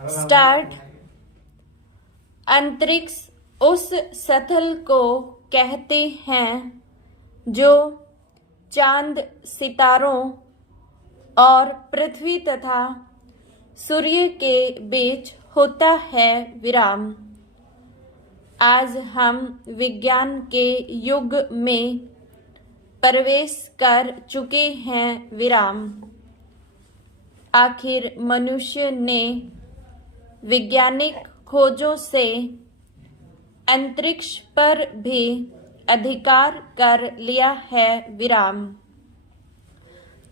Start. अंतरिक्ष उस सतल को कहते हैं जो चांद, सितारों और पृथ्वी तथा सूर्य के बीच होता है विराम। आज हम विज्ञान के युग में प्रवेश कर चुके हैं विराम। आखिर मनुष्य ने वैज्ञानिक खोजों से अंतरिक्ष पर भी अधिकार कर लिया है विराम।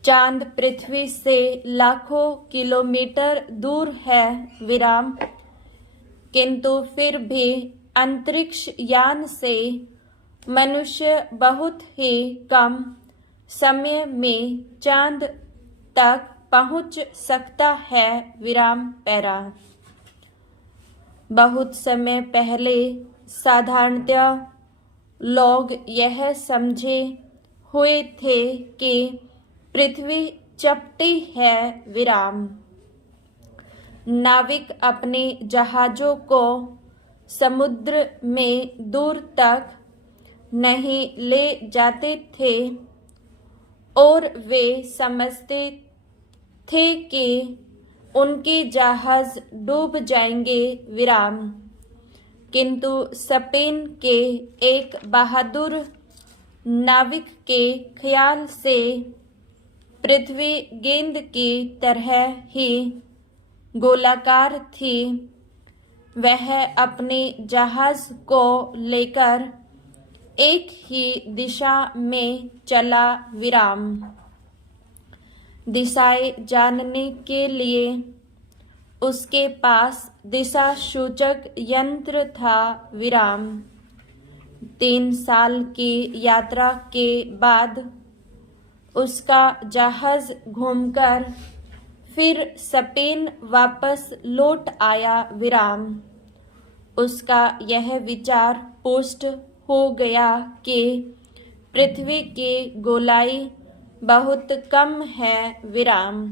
चांद पृथ्वी से लाखों किलोमीटर दूर है विराम, किंतु फिर भी अंतरिक्ष यान से मनुष्य बहुत ही कम समय में चांद तक पहुंच सकता है विराम पैरा। बहुत समय पहले साधारणतः लोग यह समझे हुए थे कि पृथ्वी चपटी है विराम। नाविक अपने जहाजों को समुद्र में दूर तक नहीं ले जाते थे और वे समझते थे कि उनके जहाज डूब जाएंगे विराम। किंतु स्पेन के एक बहादुर नाविक के ख्याल से पृथ्वी गेंद की तरह ही गोलाकार थी। वह अपने जहाज को लेकर एक ही दिशा में चला विराम। दिशाएं जानने के लिए उसके पास दिशा सूचक यंत्र था विराम। 3 साल की यात्रा के बाद उसका जहाज घूमकर फिर स्पेन वापस लौट आया विराम। उसका यह विचार पुष्ट हो गया कि पृथ्वी की गोलाई बहुत कम है विराम।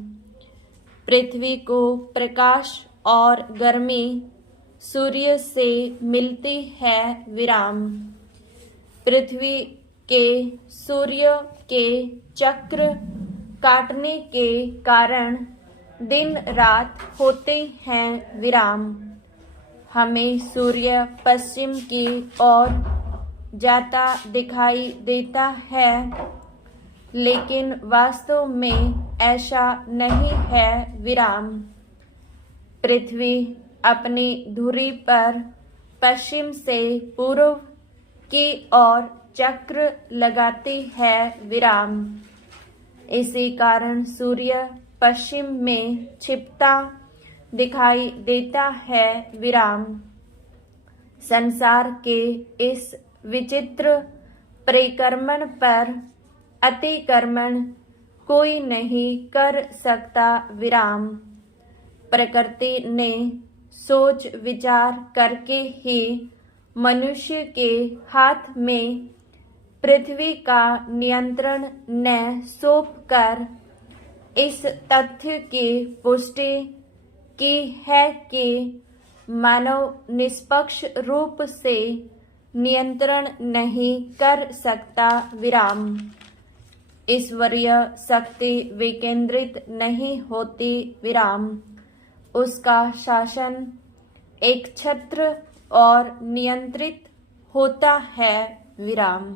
पृथ्वी को प्रकाश और गर्मी सूर्य से मिलती है विराम। पृथ्वी के सूर्य के चक्र काटने के कारण दिन रात होते हैं विराम। हमें सूर्य पश्चिम की ओर जाता दिखाई देता है, लेकिन वास्तव में ऐसा नहीं है विराम। पृथ्वी अपनी धुरी पर पश्चिम से पूर्व की ओर चक्र लगाती है विराम। इसी कारण सूर्य पश्चिम में छिपता दिखाई देता है विराम। संसार के इस विचित्र परिक्रमण पर अतिक्रमण कोई नहीं कर सकता विराम। प्रकृति ने सोच विचार करके ही मनुष्य के हाथ में पृथ्वी का नियंत्रण न सौंप कर इस तथ्य की पुष्टि की है कि मानव निष्पक्ष रूप से नियंत्रण नहीं कर सकता विराम। ईश्वरीय शक्ति विकेंद्रित नहीं होती विराम। उसका शासन एक छत्र और नियंत्रित होता है विराम।